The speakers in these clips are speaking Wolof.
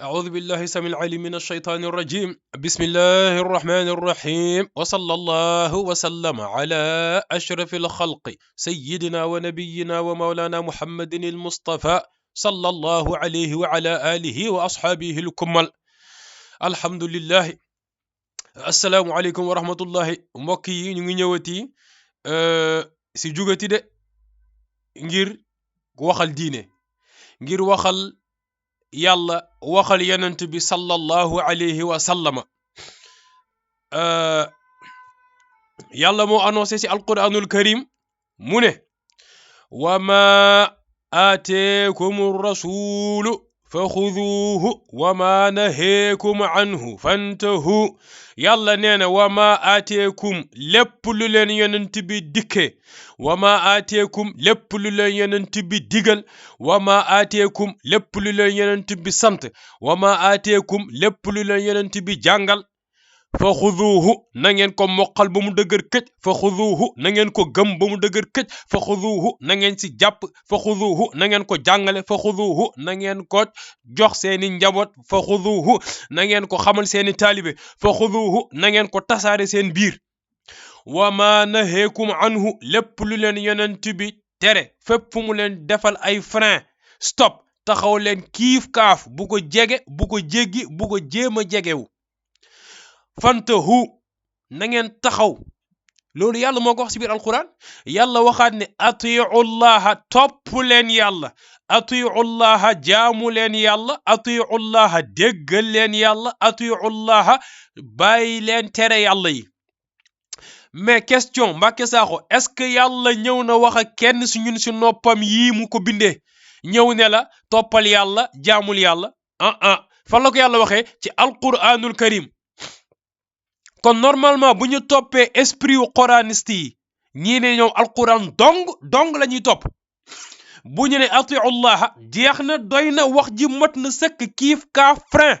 أعوذ بالله السميع العليم من الشيطان الرجيم. بسم الله الرحمن الرحيم، وصلى الله وسلم على أشرف الخلق سيدنا ونبينا ومولانا محمد المصطفى صلى الله عليه وعلى آله وأصحابه الكمل. الحمد لله. السلام عليكم ورحمة الله. موكي نيغي ñëwati si jugati de ngir waxal diine, ngir waxal yàlla, waxal yonent bi sallallahu alayhi wa sallama. yàlla moo annoncé ci alquranul karim mu ne wa ma aateekum rasulu fa xuduuhu wa ma naheekum anhu fantahu. yàlla nee na wa ma aateekum lépp lu leen yonent bi dikke, wa ma aateekum lépp lu leen yonent bi digal, wa ma aateekum lépp lu leen yonent bi sant, wa ma aateekum lépp lu leen yonent bi jàngal, fa xuduuhu na ngeen ko moqal ba mu dëgër këj, fa xuduuhu na ngeen ko gëm ba mu dëgër këj, fa xuduuhu na ngeen si jàpp, fa xuduuhu na ngeen ko jàngale, fa xuduuhu na ngeen ko jox seeni njaboot, fa xuduuhu na ngeen ko xamal seeni taalibe, fa xuduuhu na ngeen ko tasaare seen biir. wa ma naheekum anhu lépp lu leen yonent bi tere, fépp fu mu leen defal ay frein, stop, taxaw leen kiif kaaf, bu ko jege, bu ko jéggi, bu ko jéem a jegewu. fantahu na ngeen taxaw. loolu yàlla moo ko wax ci biir alquran. yàlla waxaat ne atiu llaha, topp leen yàlla, atiu llaha, jaamu leen yàlla, atiu llaha, déggal leen yàlla, atiu llaha, bàyyi leen tere yàlla yi. mais question Mbacké Sakho, est-ce que yàlla ñëw na wax ak kenn si ñun si noppam yii mu ko bindee, ñëw ne la toppal yàlla, jaamul yàlla? fan la ko yàlla waxee? ci alquranul karim. kon normalement bu ñu toppee esprit wu coraniste yi, ñii ne ñoom alquran dong la ñuy topp. bu ñu ne atiu llaha, jeex na, doy na, wax ji mot na sëkk, kiif kaa frein.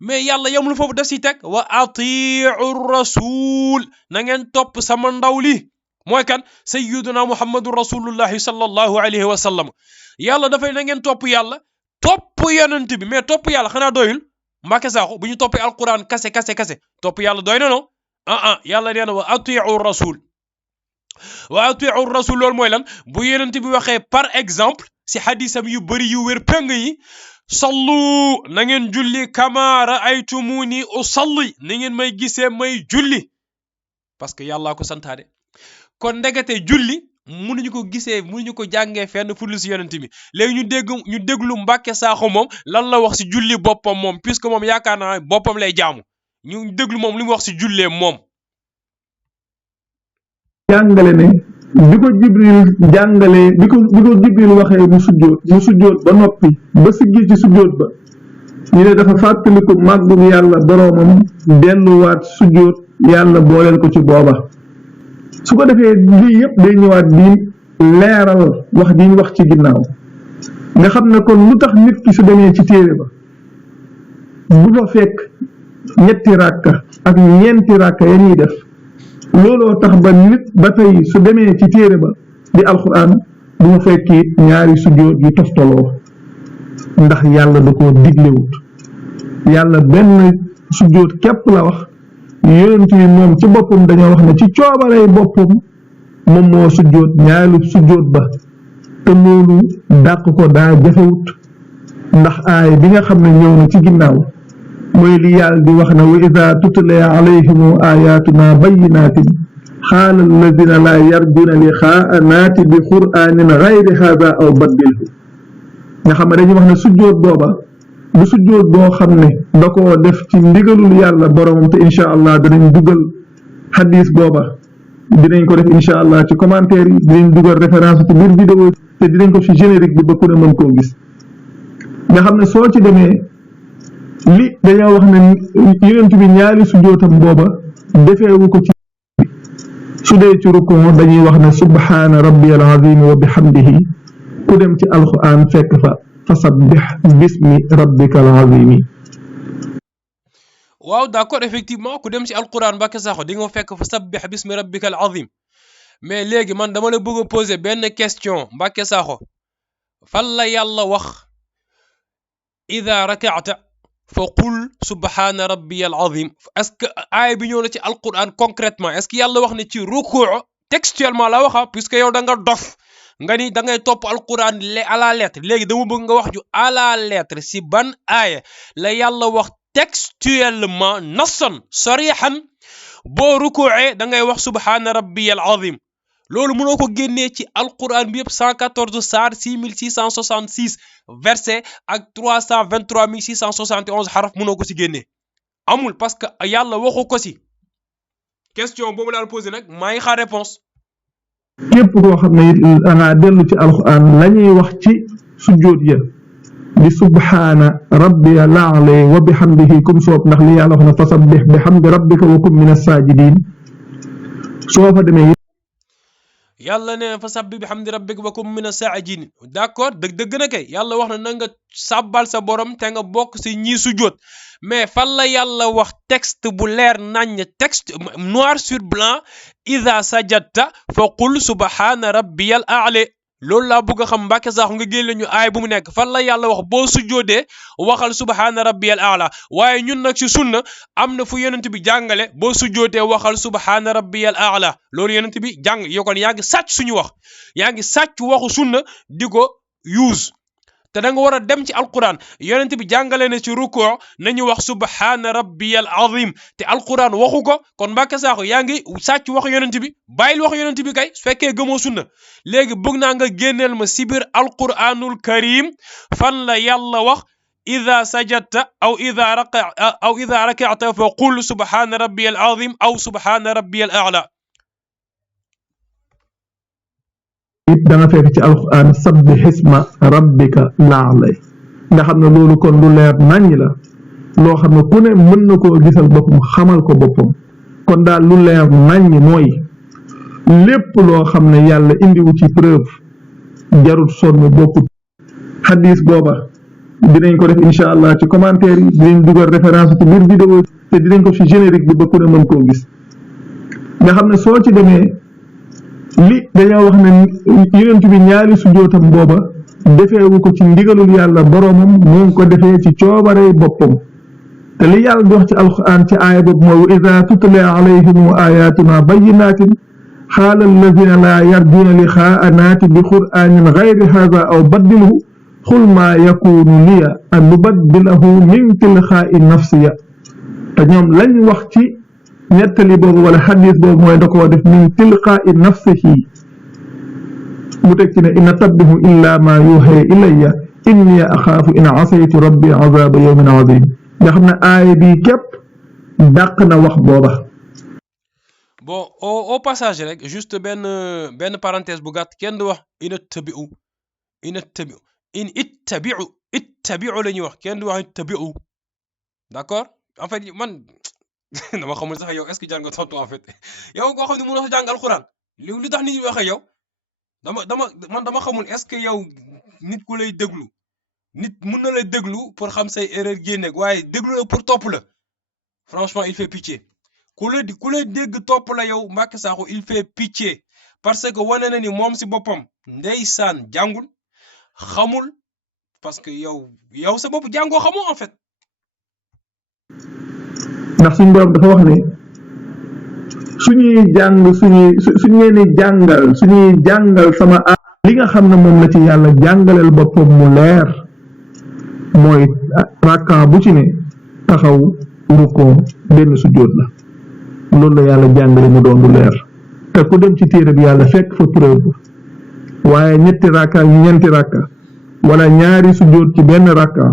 mais yàlla yamul foofu daf si teg wa atiu rasul, na ngeen topp sama ndaw li. mooy kan? sayyiduna muhammadu rasulullahi sallallahu alayhi wa sallam. yàlla dafay na ngeen topp yàlla, topp yonent bi. mais topp yàlla xanaa doyul Mbacké Sakho? bu ñu toppee alquran kase topp yàlla doy na non? yàlla nee na wa atiu rasul. wa atiu rasul loolu mooy lan? bu yonent bi waxee par exemple si hadisam yu bëri yu wér péng yi, sallu, na ngeen julli, kama raaytumuni usalli, na ngeen may gisee may julli, parce que yàllaa ko santaane. kon ndegete julli mënuñu ko gisee, mënuñu ko jàngee fenn fu dul si yonent bi. léegi ñu déglu Mbacké Sakho moom lan la wax si julli boppam moom, puisque moom yaakaar naa boppam lay jaamu. ñu déglu moom li mu wax si jullee moom. jàngale ne bi ko Jibril jàngale bi ko Jibril waxee mu sujjóot ba noppi ba siggi ci sujjóot ba, ñu ne dafa fàttaliku màggug yàlla boroomam, delluwaat sujjóot, yàlla booleel ko ci booba. su ko defee lii yëpp day ñëwaat di leeral wax ji ñu wax ci ginnaaw, nga xam ne kon lu tax nit ki su demee ci téere ba bu fa fekk ñetti ràkka ak ñeenti ràkka ya ñuy def. looloo tax ba nit ba tey su demee ci téere ba di alxuraan bu mu fekk it ñaari sujjóot yu toftaloo, ndax yàlla da koo diglewut. yàlla benn sujjóot képp la wax. yonent yi moom ci boppam dañoo wax ne ci coobarey boppam moom moo sujjóot ñaari sujjóot ba, te loolu dàq ko daa jafewut, ndax aay bi nga xam ne ñëw na ci ginnaaw mooy li yàlla di wax ne wa ida tutla alayhim ayatuna bayyinatin xaala alladina laa yarjuna liqaa'ana bi qur'anin gayri hada aw baddilhu. nga xam ne dañuy wax ne sujjóot booba bu sujjóot boo xam ne da koo def ci ndigalul yàlla boromam, te incha allah danañ dugal hadis booba, dinañ ko def incha allah ci commentaire yi, dinañ dugal référence ci biir vidéo, te dinañ ko ci générique bi ba ku ne mën koo gis. nga xam ne soo ci demee li dañoo wax ne yonent bi ñaari sujjóotam booba defeewu ko ci. su dee ci rukon dañuy wax ne subhaana rabbiyal azim wa bihamdihi, ku dem ci alquran fekk fa fasabbih bismi rabbikal azimi. waaw d'accord, effectivement ku dem ci alquran Mbacké Sakho di nga fekk fasabbih bismi rabbikal azim. mais léegi man dama la bëgg a poser benn question Mbacké Sakho. fan la yàlla wax ida raka'ta fa qul subhana rabbiyal azim. est-ce que aaya bi ñëw na ci alquran concrètement est-ce que yàlla wax ne ci rukuu textuellement la waxa puisque yow da nga dof nga ni da ngay topp alquran à la lettre léegi dama bëgg nga wax ju à la lettre si ban aaya la yàlla wax textuellement nassan sarihan boo rukuucee da ngay wax subhana rabbiyal azim. loolu mënoo ko génnee ci alquran bi yëpp 114 saar 6666 verset ak 323 671 xaraf mënoo ko si génnee amul parce que yàlla waxu ko si. question boobu laa la posé nag maa ngi xaar réponse. képp koo xam ne it dangaa dellu ci alquran la ñuy wax ci sujjóot ya di subhaana rabbiya laale wa bihamdihi kum soob ndax li yàlla wax na fasabbih bihamdi rabbika wa kun min as-saajidin soo fa demee yàlla ne fasabbih bihamdi rabbika wa kun min as-saajidin d'accord dëgg na kay yàlla wax na nga sàbbal sa borom te nga bokk si ñii sujjóot mais fan la yàlla wax texte bu leer nañ texte noir sur blanc ida sajadta fa qul subhana rabbiyal a'la. loolu laa bëgg a xam Mbàkke Sakho nga génne ñu aay bu mu nekk fan la yàlla wax boo sujjoodee waxal subhana rabbiyal a'la. waaye ñun nag ci sunna am na fu yonent bi jàngale boo sujjoodee waxal subhana rabbiyal a'la. loolu yonent bi jàng yoo kon yaa ngi sàcc suñu wax yaa ngi sàcc waxu sunna di ko use te da nga war a dem ci alquran yonent bi jàngale na ci rukuu nañu wax subhana rabbiyal azim te alquran waxu ko kon Mbàkke Sakho yaa ngi sàcc wax yonent bi bàyyil wax yonent bi kay su fekkee gëmoo sunna. léegi bëgg naa nga génneel ma si biir alquranul karim fan la yàlla wax ida sajadta aw ida raka'ta fa qul subhana rabbiyal azim aw subhana rabbiyal a'la. it da nga fekk ci alquran sabbih isma rabbika laala nga xam ne loolu kon lu leer naññ la loo xam ne ku ne mën na koo gisal boppam xamal ko boppam kon daal lu leer naññ mooy lépp loo xam ne yàlla indiwu ci preuve jarut sonn bokkut. xadis booba dinañ ko def incha allah ci commentaire yi dinañ dugal référence ci biir vidéo te dinañ ko ci générique bi ba ku ne mën koo gis nga xam ne soo ci demee li dañoo wax ne yonent bi ñaari sujootam booba defeewu ko ci ndigalul yàlla boroomam mu ngi ko defee ci coobarey boppam te li yàlla di wax ci alquran ci aaya boobu mooy wa ida tutla alayhim ayatuna bayyinatin qaala alladina laa yarjuuna liqaa'anaa naati bi qur'aanin gayri haadha aw baddilhu qul maa yakuunu liya an ubaddilahu min tilqaa'i nafsiya te ñoom lañ wax ci nettali boobu wala xadis boobu mooy da koo def min tilqaa'i nafsihi mu teg ci ne in attabi'u illaa maa yuuhaa ilayya inni axaafu in asaytu rabbi azaaba yawmin aziim nga xam ne aaya bi képp dàq na wax booba. bon au passage rek juste benn parenthèse bu gàtt kenn du wax in ittabi'u la ñuy wax kenn du wax ittabi'u d'accord en fait man dama xamul sax yow est-ce que jàng nga tontu en fait yow koo xam ne mënoo jàng alxuraan lu tax nit ñi waxee yow dama xamul est-ce que yow nit ku lay déglu nit mën na lay déglu pour xam say erreur génneeg waaye déglu la pour topp la franchement il fait pitié ku lay dégg topp la yow Mbàkke Sakho il fait pitié parce que wane na ni moom si boppam ndeysaan jàngul xamul parce que yow sa bopp jàngoo xamoo en fait. ndax suñu borom dafa wax ne suñuy jàngal sama li nga xam ne moom la ci yàlla jàngaleel boppam mu leer mooy rakka bu ci ne taxaw rukkoo benn sujjóot la loolu la yàlla jàngale mu doon lu leer te ku dem ci téere bi yàlla fekk fa preuve waaye ñetti rakka wala ñaari sujjóot ci benn rakka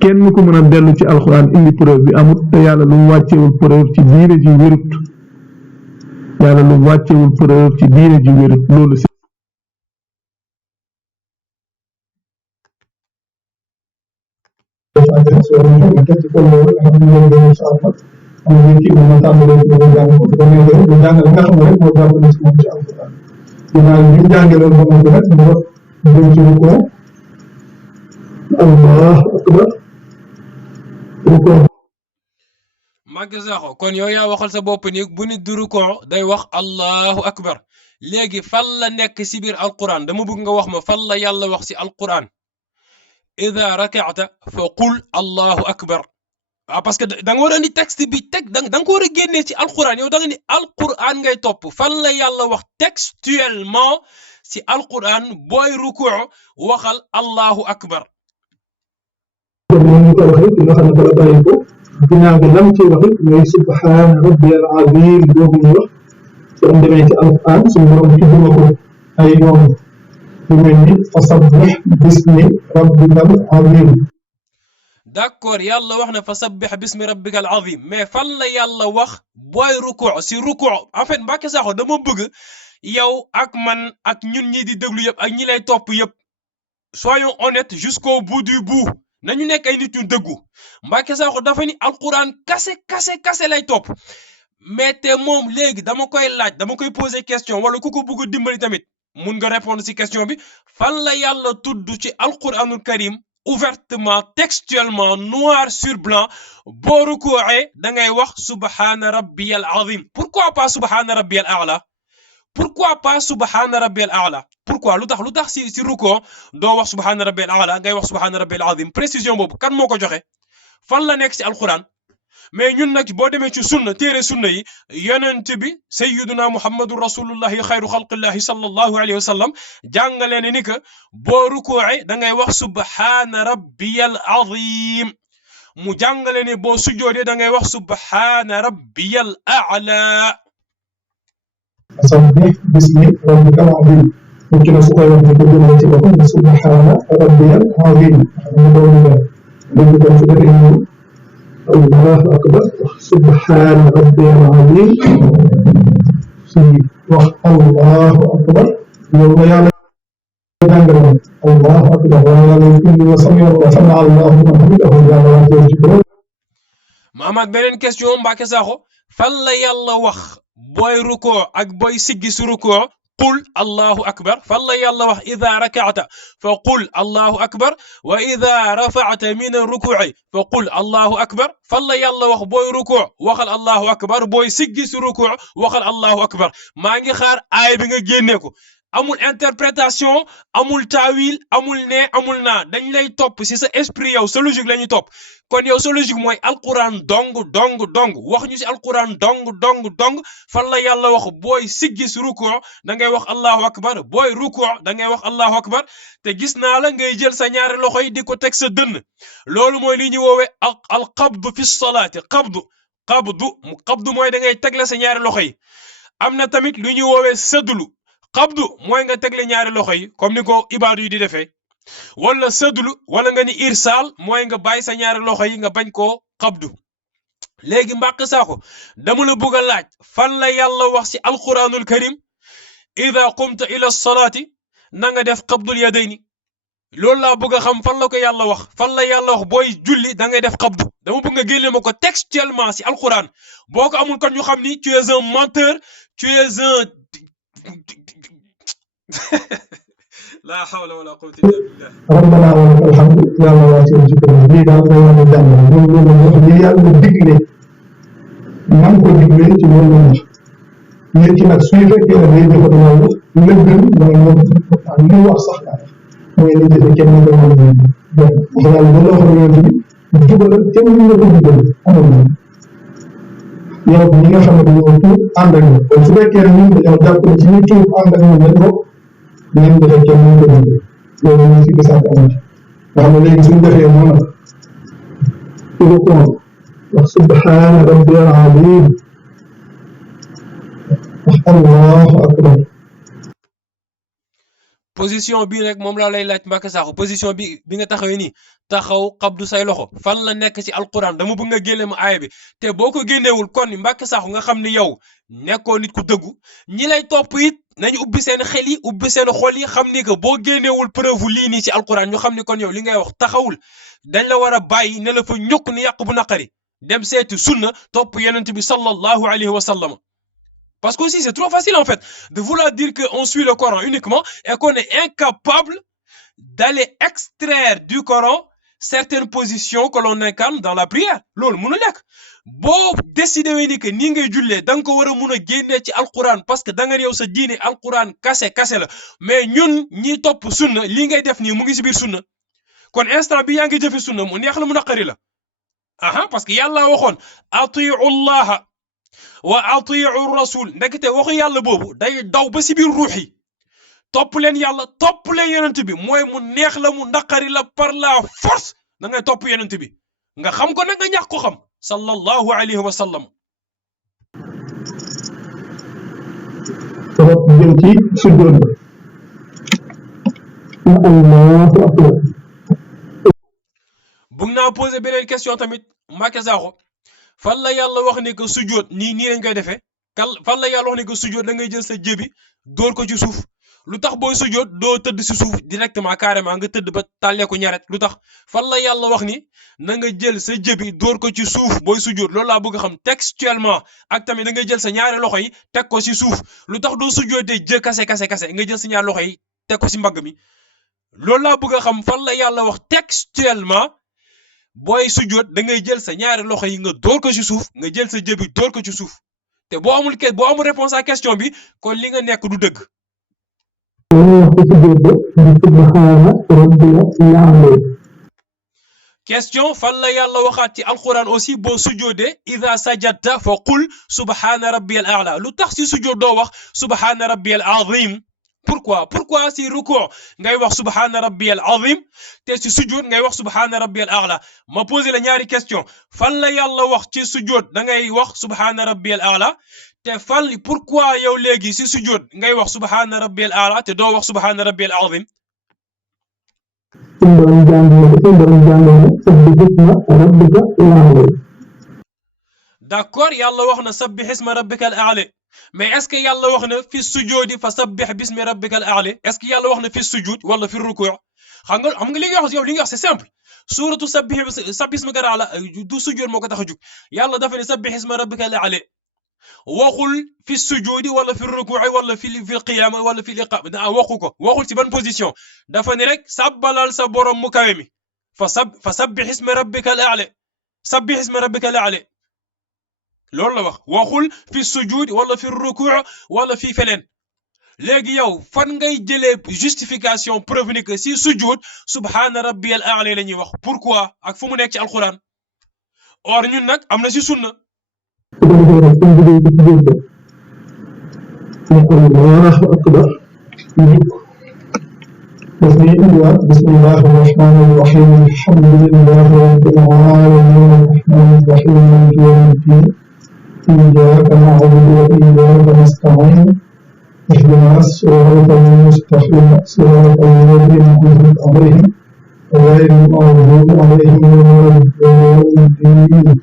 kenn ku mën a dellu ci alxuraan indi preuve bi amut te yàlla lu mu wàccewul preuve ci diine ji wérut loolu si Mbàkke Sakho kon yow yaa waxal sa bopp ni bu nit du rukoo day wax allahu akbar léegi fan la nekk si biir alquran dama bëgg nga wax ma fan la yàlla wax si alquran idha raka'ta fa qul allahu akbar. Parce que da nga war a indi texte bi teg da nga ko war a génnee ci alquran. yow da nga ni alquran ngay topp fan la yàlla wax textuellement ci alquran booy ruku' waxal allahu akbar. ñu ko waxee ci nga xam ne fa la bàyyi ko ginnaaw bi lam ci wax it mooy subhaana rabbiyal azim boobu ñu wax soo demee ci alquran suñu borom tudd na ko ay yoon yu mel ni fasabbih bismi rabbikal azim. D'accord, yàlla wax na fasabbih bismi rabbikal azim, mais fan la yàlla wax booy ruku' si ruku' en fait Mbacké Sakho dama bëgg yow ak man ak ñun ñi di déglu yëpp ak ñi lay topp yëpp soyons honnêtes jusqu'au bout du bout. nañu nekk ay nit ñu dëggu. Mbacké Sakho dafa ni alquran kase lay topp, mais te moom léegi dama koy laaj dama koy poser question wala ku ko bëgg a dimbali tamit mun nga répondre ci question bi. fan la yàlla tudd ci alquranul karim ouvertement textuellement noir sur blanc boo rukuu'ee da ngay wax subhana rabbiyal azim? Pourquoi pas subhana rabbiyal a'la? Pourquoi pas subhana rabbiyal a'la? Pourquoi lu tax si ruko doo wax subhana rabbiyal a'la ngay wax subhana rabbiyal azim? Précision boobu kan moo ko joxe? fan la nekk ci alquran? mais ñun nag boo demee ci sunna téere sunna yi yonent bi sayyiduna muhammadu rasulullahi xayru xalqillahi sallallahu alayhi wa sallam jàngale ne ni que boo rukuu'ee da ngay wax subhana rabbiyal azim. mu jàngale ne boo sujjoodee da ngay wax subhana rabbiyal a'la. fasabbih bismi rabbikal azim ci la su koy wax ne ko jëmale ci boppam subhana rabbiyal azim الله أكبر سبحان ربي العظيم الله أكبر الله أكبر وسمع الله لمن حمده. ma amaat beneen question Mbacké Sakho fan la yàlla wax booy ruku' ak booy siggi si ruku' qul allahu akbar? fan la yàlla wax idha raka'ta fa qul allahu akbar wa idha rafa'ta min ar-ruku'i fa qul allahu akbar? fan la yàlla wax booy ruku' waxal allahu akbar booy siggi si ruku' waxal allahu akbar? maa ngi xaar aay bi nga génnee ko. amul interprétation amul taawil amul ne amul naa, dañ lay topp si sa esprit yow sa logique la ñuy topp. kon yow sa logique mooy alquran dong wax ñu si alquran dong fan la yàlla wax booy siggi si ruku' da ngay wax allahu akbar booy ruku' da ngay wax allahu akbar? te gis naa la ngay jël sa ñaari loxo yi di ko teg sa dënn. loolu mooy li ñu woowee al qabdu fi salaati. qabdu mooy da ngay tegle sa ñaari loxo yi. am na tamit lu ñu woowee sadlu. qabdu mooy nga tegle ñaari loxo yi comme ni ko ibaadu yi di defee, wala sadlu wala nga ni irsal mooy nga bàyyi sa ñaari loxo yi nga bañ koo qabdu. léegi Mbacké Sakho dama la bëgg a laaj fan la yàlla wax ci alquranul karim ida qumta ila salaati na nga def qabdul yadayni? loolu laa bëgg a xam fan la ko yàlla wax. fan la yàlla wax booy julli da ngay def qabdu? dama bëgg nga génne ma ko textuellement ci alquran. boo ko amul kon ñu xam ni tu es un menteur, tu es un la hawla wala quwwata illa billah. rabbana wa lakal hamdu yàlla wàccee ci kër lii daal day wane jàmm loolu wax li yàlla digle man ko digle ci loolu la wax nit ki nag suy fekkee ne day jëfat loolu la gën mooy moom li wax sax daal mooy li jëfe kenn ko mën a donc wax yàlla ba loo xam ne yoon bi jubal kenn ñu la ko jubal amul yow ñi nga xam ne dañoo tuub ànd ak ñoom kon su fekkee ne ñun dañoo jàpp ne ci ñu tuub ànd ak ñoom lañ bokk ñun dafa kenn ñu ko jubal loolu ñu si gisaat amati nga xam ne léegi suñu defee noonu nag suñu ko wax subhaana rabbiyal azim wax allahu akbar. position bii rek moom laa lay laaj Mbacké Sakho, position bi nga taxawee nii taxaw qabdu say loxo fan la nekk ci alquran? dama bëgg nga génne ma aaya bi. te boo ko génnewul kon Mbacké Sakho nga xam ni yow nekkoo nit ku dëggu. ñi lay topp it nañu ubbi seen xel yi ubbi seen xol yi xam ni que boo génnewul preuve lii nii ci alquran ñu xam ni kon yow li ngay wax taxawul. dañ la war a bàyyi ne la fa ñukk ni yàq bu naqari dem seeti sunna topp yonent bi sallallahu alayhi wa sallam. Parce que aussi c'est trop facile en fait de vouloir dire qu'on suit le Coran uniquement et qu'on est incapable d'aller extraire du Coran certaines positions que l'on incarne dans la prière. loolu mënu nekk boo décidé ni que nii ngay jullee da nga ko war a mun a génnee ci alquran parce que da nga yow sa diine alquran kase la mais ñun ñi topp sunna lii ngay def nii mu ngi si biir sunna. kon instant bi yaa ngi jëfe sunna mu neex la mu naqari la aha parce que yàlla waxoon atiu llaha wa atiu rasul ndekete waxu yàlla boobu day daw ba si biir ruux yi topp leen yàlla topp leen yonent bi mooy mu neex la mu naqari la par la force da ngay topp yonent bi nga xam ko nag nga ñàkk ko xam sallallahu alayhi wa sallam rot jëm ci sujjoot ba allahu akbar bugg naa poser beneen question tamit Mbacké Sakho fan la yàlla wax ne que sujjoot nii lañ koy defee fan la yàlla wax ne que sujjoot da ngay jël sa jëbi dóor ko ci suuf lu tax booy sujjoot doo tëdd si suuf directement carrément nga tëdd ba tàllee ko ñaret lu tax fan la yàlla wax ni na nga jël sa jëbi dóor ko ci suuf booy sujjoot loolu laa bëgg a xam textuellement ak tamit da ngay jël sa ñaari loxo yi teg ko si suuf lu tax doo sujjootee jë kase nga jël sa ñaari loxo yi teg ko si mbagg mi loolu laa bëgg a xam fan la yàlla wax textuellement booy sujjoot da ngay jël sa ñaari loxo yi nga dóor ko ci suuf nga jël sa jëbi dóor ko ci suuf te boo amul réponse à question bi kon li nga nekk du dëgg question fan la yàlla waxaat ci alquran aussi boo sujjoodee ida sajadta fa qul subhana rabbiyal a'la lu tax si sujjood doo wax subhana rabbiyal azim pourquoi si ruku' ngay wax subhana rabbiyal azim te si sujjood ngay wax subhana rabbiyal a'la ma posé la ñaari question fan la yàlla wax ci sujjood da ngay wax subhana rabbiyal a'la te fan pourquoi yow léegi si sujjood ngay wax subhana rabbiyal a'la te doo wax subhana rabbiyal azim d'accord yàlla wax na sabbih isma rabbikal a'la mais est-ce que yàlla wax na fi sujjoodi fa sabbih bismi rabbikal a'la est-ce que yàlla wax na fi sujjood wala fi ruku' xam nga li nga wax yow li nga wax c'est simple suratu sabbih isma a'la du sujjood moo ko tax a jug yàlla dafa ne sabbih isma rabbikal a'la waxul fi sujjoodi wala fi ruku' wala fi qiyaama wala fi iqaama waxu ko waxul ci ban position dafa ne rek sabbalal sa borom mu kawe mi fa sabbih isma rabbikal a'la sabbih isma rabbikal a'la loolu la wax waxul fi sujud wala fi ruku' wala fi feneen léegi yow fan ngay jëlee justification preuve ni que si sujud subhana rabbiyal a'la la ñuy wax pourquoi ak fu mu nekk ci alquran or ñun nag am na si sunna allahu akbar bismillahi rahmani rahim alhamdulillahi rabbil alamin arrahmanir rahim maliki yawmiddin إياك نعبد وإياك نستعين اهدنا الصراط المستقيم صراط الذين أنعمت عليهم غير المغضوب عليهم ولا الضالين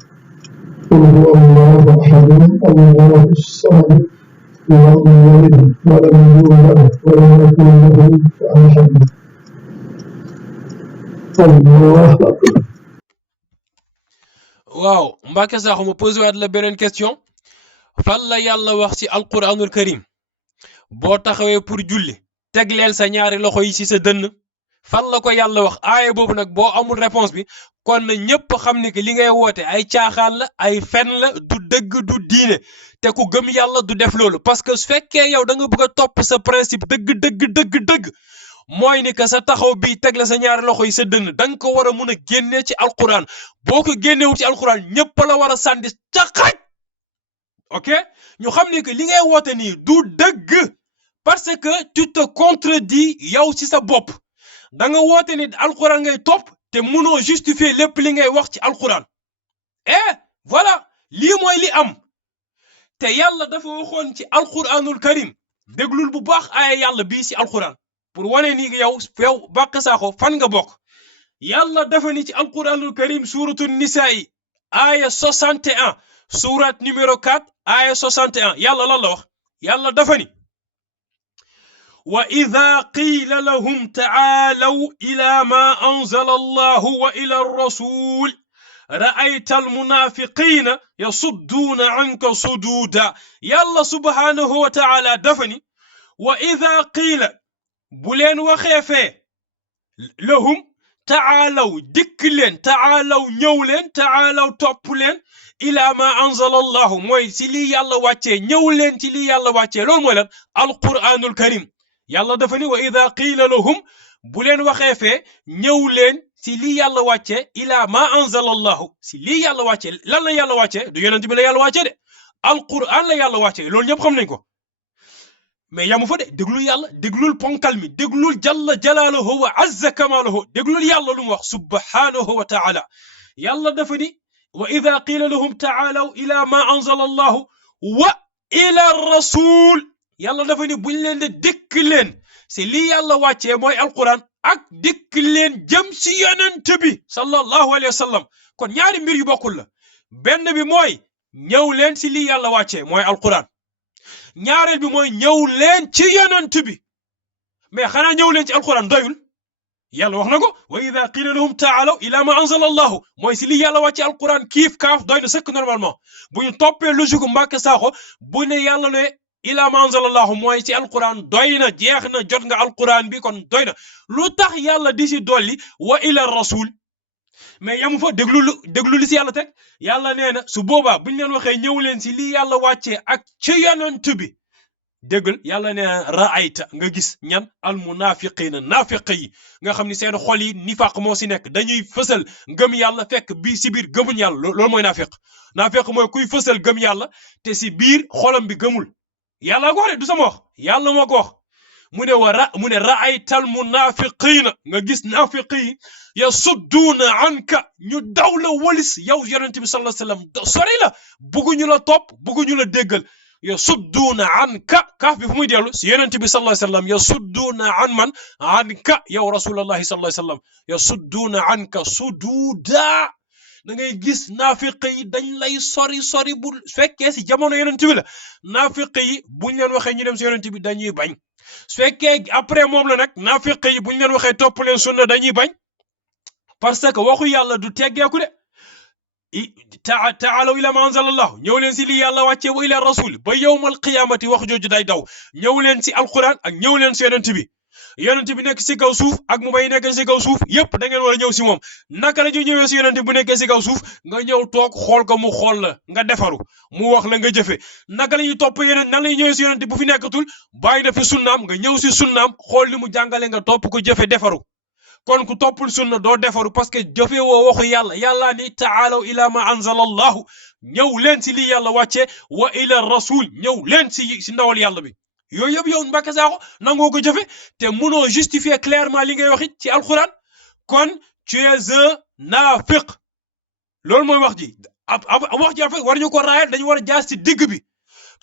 قل هو الله أحد الله الصمد لم يلد ولم يولد ولم يكن له كفوا أحد الله أكبر waaw Mbacké Sakho ma posé waat la beneen question fan la yàlla wax ci alquranul karim boo taxawee pour julli tegleel sa ñaari loxo yi ci sa dënn fan la ko yàlla wax aaya boobu nag boo amul réponse bi kon na ñëpp xam ni que li ngay woote ay caaxaan la ay fen la du dëgg du diine te ku gëm yàlla du def loolu parce que su fekkee yow da nga bëgg a topp sa principe dëgg mooy ni que sa taxaw bi teg la sa ñaari loxo yi sa dënn da nga ko war a mun a génnee ci alquran boo ko génnewul ci alquran ñëpp la war a sànni ca xaj ok ñu xam ni que li ngay woote nii du dëgg parce que tu te contredis yow ci sa bopp da nga woote ni alquran ngay topp te munoo justifier lépp li ngay wax ci alquran voilà lii mooy li am te yàlla dafa waxoon ci alquranul karim déglul bu baax aaya yàlla bii ci alquran pour wane ni yow Mbacké Sakho fan nga bokk yàlla dafa ni ci alquranul karim suratu nisaa aaya 61 surat numéro 4 aaya 61 yàlla lan la wax yàlla dafa ni wa idha qila lahum ta'alaw ila ma anzala allahu wa ila ar-rasul ra'ayta al-munafiqina yasudduna anka sududa yàlla subhanahu wa ta'ala dafa ni wa idha qila bu leen waxee fee lahum taalaw dikk leen taalaw ñëw leen taalaw topp leen ila ma anzala allahu mooy si lii yàlla wàccee ñëw leen ci lii yàlla wàccee loolu mooy lan alquranul karim yàlla dafa ni wa ida qiila lahum bu leen waxee fee ñëw leen si lii yàlla wàccee ila ma anzala allahu si lii yàlla wàccee lan la yàlla wàccee du yonent bi la yàlla wàccee de alquran la yàlla wàccee loolu ñëpp xam nañ ko mais yamu fa de déglul yàlla déglul ponkal mi déglul jalla jalaaluhu wa azza kamaaluhu déglul yàlla lu mu wax subhanahu wa taala yàlla dafa ni wa ida qila lahum taalaw ila ma anzala allahu wa ila rasul yàlla dafa ni buñ leen de dikk leen si lii yàlla wàccee mooy alquran ak dikk leen jëm si yonent bi sallallahu alayhi wa sallam kon ñaari mbir yu bokkul la benn bi mooy ñëw leen si lii yàlla wàccee mooy alquran ñaareel bi mooy ñëw leen ci yonent bi mais xanaa ñëw leen ci alquran doyul yàlla wax na ko wa ida qila lahum taalaw ila ma anzala allahu mooy si lii yàlla wàccee alquran kiif kaaf doy na sëkk normalement bu ñu toppee logique Mbàkke Sakho bu ne yàlla ne ila ma anzalallahu mooy ci alquran doy na jeex na jot nga alquran bi kon doy na lu tax yàlla di si dolli wa ila rasul mais yamu fa déglu li si yàlla teg yàlla nee na su boobaa buñ leen waxee ñëw leen si lii yàlla wàccee ak ci yonent bi déggal yàlla nee na raayta nga gis ñan al munafiqina nafiq yi nga xam ni seen xol yi nifaq moo si nekk dañuy fësal ngëm yàlla fekk bi si biir gëmuñ yàlla loolu mooy nafiq mooy kuy fësal gëm yàlla te si biir xolam bi gëmul yàlla ko wax de du sama wax yàlla moo ko wax mu ne raaytal munafiqina nga gis nafiq yi yasudduuna anka ñu daw la walis yow yonent bi sallallahu alayhi wasallam sori la bëgguñu la topp bëgguñu la déggal yasudduuna anka kaaf bi fu muy dellu si yonent bi sallallahu alayhi wasallam yasudduuna an man anka yow rasulullahi sallallahu alayhi wasallam yasudduuna anka suduuda da ngay gis naafiq yi dañ lay sori bu fekkee si jamono yonent bi la naafiq yi buñ leen waxee ñu dem si yonent bi dañuy bañ su fekkee après moom la nag naafiq yi buñ leen waxee topp leen sunna dañuy bañ parce que waxu yàlla du teggeeku de taalaw ila ma anzalallah ñëw leen si li yàlla wàccee wa ila rasul ba yawmal qiyamati wax jooju day daw ñëw leen si alquran ak ñëw leen si yonent bi nekk si kaw suuf ak mu bay nekk si kaw suuf yépp da ngeen war a ñëw si moom naka la ñu ñëwee si yonent bu nekkee si kaw suuf nga ñëw toog xool ko mu xool la nga defaru mu wax la nga jëfe naka la ñuy topp yeneen nan la ñuy ñëwee si yonent bu fi nekkatul bàyyi na fi sunnaam nga ñëw si sunnaam xool li mu jàngale nga topp ko jëfe defaru kon ku toppul sunna doo defaru parce que jëfe woo waxu yàlla ni taalaw ila ma anzala allahu ñëw leen si lii yàlla wàccee wa ila rasul ñëw leen si ndawal yàlla bi yooyu yëpp yow Mbàkke Sakho nangoo ko jëfe te munoo justifier clairement li ngay wax it ci alquran kon tu es un nafiq loolu mooy wax ji wax ji en fait war ñu ko raayal dañu war a jaar ci digg bi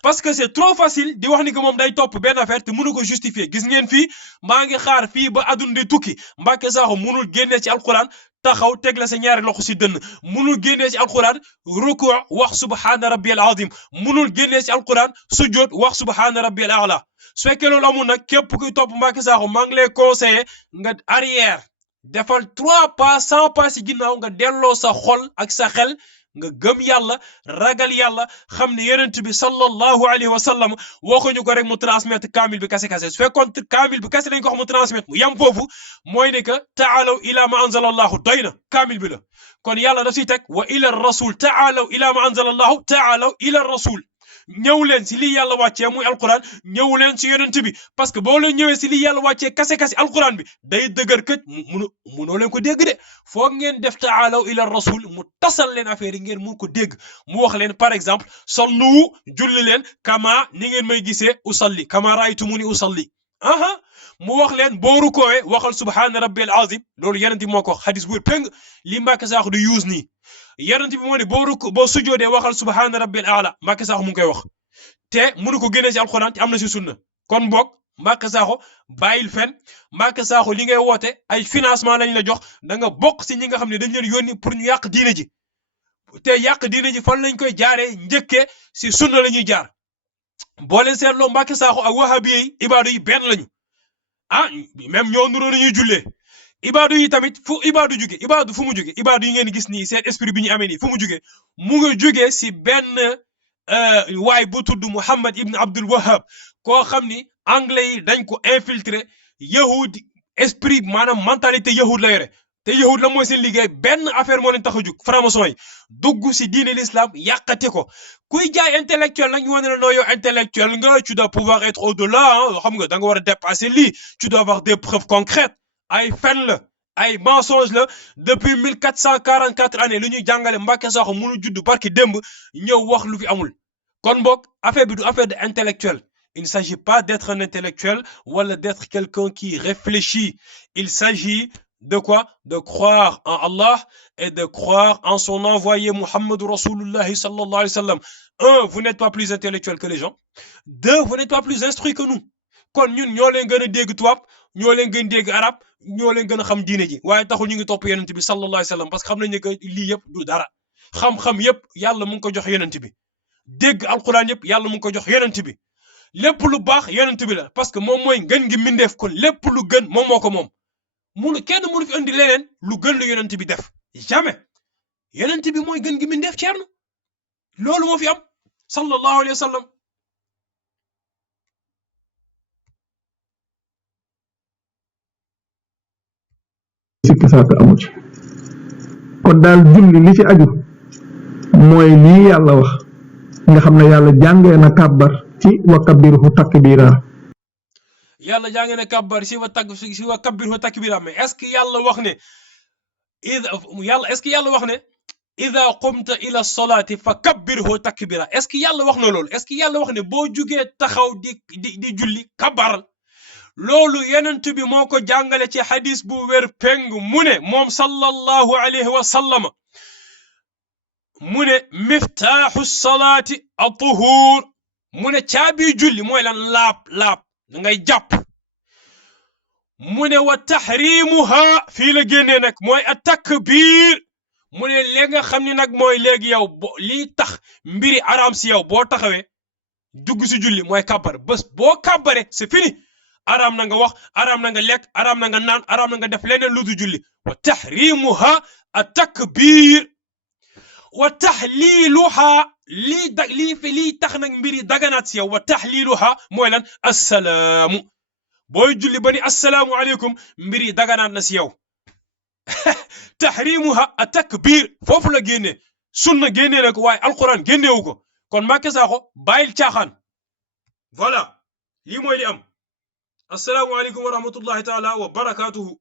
parce que c'est trop facile di wax ni que moom day topp benn affaire te mënu ko justifier gis ngeen fii maa ngi xaar fii ba adduna di tukki Mbàkke Sakho munul génnee ci alquran taxaw teg la sa ñaari loxo si dënn munul génnee ci alquran ruku wax subhaana rabbiyal azim munul génnee ci alquran sujjoot wax subhaana rabbiyal a'la su fekkee loolu amul nag képp kuy topp Mbàkke Sakho maa ngi lay conseiller nga arrière defal 3 pas 100 pas si ginnaaw nga delloo sa xol ak sa xel nga gëm yàlla ragal yàlla xam ne yonent bi sallallahu alayhi wa sallam waxuñu ko rek mu transmettre kaamil bi kase su fekkoon kaamil bi kase lañ ko wax mu transmettre mu yam foofu mooy ne que taalaw ila ma anzala allahu doy na kaamil bi la kon yàlla daf siy teg wa ila rasul taalaw ila ma anzala allahu taalaw ila rasul ñëw leen si lii yàlla wàccee muy alquran ñëw leen si yonent bi parce que boo leen ñëwee si lii yàlla wàccee kase alquran bi day dëgër këj munoo leen ko dégg de foog ngeen def taalaw ila rasul mu tasal leen affaire yi ngeen mun ko dégg mu wax leen par exemple sallu julli leen kama ni ngeen may gisee usalli kama raaytumuni usalli mu wax leen boo rukoowee waxal subhaana rabbil azim loolu yonent bi moo ko wax hadis bu peng li Mbàkke Sakho du use nii yonent bi moo ne boo sujoodee waxal subhaana rabbil a'la Mbàkke Sakho mu ngi koy wax te mënu ko génnee ci alquran te am na si sunna kon boog Mbàkke Sakho bàyyil fen Mbàkke Sakho li ngay woote ay financement lañ la jox da nga bokk si ñi nga xam ne dañ leen yónni pour ñu yàq diine ji te yàq diine ji fan lañ koy jaaree njëkkee si sunna la ñuy jaar boo leen seetloo Mbàkke Sakho ak wahabi yi ibaadu yi benn lañu même ñoo nuroo nañuy jullee ibaadu yi tamit fu ibaadu jóge ibaadu fu mu jóge ibaadu yi ngeen gis nii seen esprit bi ñu amee nii fu mu jóge mu ngi jóge si benn waay bu tudd Muhammad ibn Abdul Wahhab koo xam ni anglais yi dañ ko infiltré yahud esprit maanaam mentalité yahud la yore te yahud la mooy seen liggéey benn affaire moo leen tax a jóg franc-maçon yi dugg si diine l'islam yàqate ko kuy jaay intellectuel nag ñu wane la noo yow intellectuel nga tu dois pouvoir être au-delà xam nga da nga war a dépasser lii tu dois avoir des preuves concrètes ay fen la ay mensonge la depuis 1444 années lu ñuy jàngale Mbacké Sakho mënu judd barki démb ñëw wax lu fi amul kon bok affaire bi du affaire de intellectuel il ne s'agit pas d'être un intellectuel wala d'être quelqu'un qui réfléchit il s'agit de quoi? De croire en Allah et de croire en son envoyé Muhammad Rasulullah sallallahu alayhi wa sallam. Un, vous n'êtes pas plus intellectuel que les gens. Deux, vous n'êtes pas plus instruit que nous. Kon ñun ñoo leen gën a dégg tubaab ñoo leen gën dégg arab ñoo leen gën a xam diine ji waaye taxul ñu ngi topp yonent bi sallallahu alayhi wa sallam parce que xam nañ ne que lii yëpp du dara xam-xam yëpp yàlla mu ngi ko jox yonent bi dégg alquran yëpp yàlla mu ngi ko jox yonent bi lépp lu baax yonent bi la parce que moom mooy ngën gi mindeef kon lépp lu gën moom moo ko moom munu kenn munu fi andi leneen lu gën lu yonent bi def jamais yonent bi mooy gën gi mindeef ceerno loolu moo fi am sallallahu alayhi wa sallam sikki saaka amu ci kon daal julli li ci aju mooy lii yàlla wax nga xam ne yàlla jàngee na kàbbar ci wa kabbirhu takbira yàlla jàngee na kàbbar si wa kabbirhu takbira mais est-ce que yàlla wax ne yàlla wax ne ida qumta ila solati fa kabbirhu takbira est-ce que yàlla wax na loolu est-ce que yàlla wax ne boo jugee taxaw di julli kabaral loolu yonent bi moo ko jàngale ci hadis bu wér peng mu ne moom sallallahu alayhi wa sallam mu ne miftaaxu salaati at-tuhuur mu ne caabi julli mooy lan laab da ngay jàpp mu ne wa tahrimuha fii la génnee nag mooy a takbir mu ne li nga xam ne nag mooy léegi yow lii tax mbiri araam si yow boo taxawee dugg si julli mooy kàbbar bés boo kàbbare c'est fini araam na nga wax araam na nga lekk araam na nga naan araam na nga def leneen lu du julli wa tahrimuha a takbir wa tahliluha lii tax nag mbiri daganaat si yow wa tahliluha mooy lan assalaamu booy julli ba ni assalaamu aleykum mbiri daganaat na si yow tahrimuha a takbir foofu la génne sunna génnee na ko waaye alquran génneewu ko kon Mbacké Sakho bàyyil caaxaan voilà lii mooy li am assalaamu aleykum wa rahmatullahi taala wa barakatuhu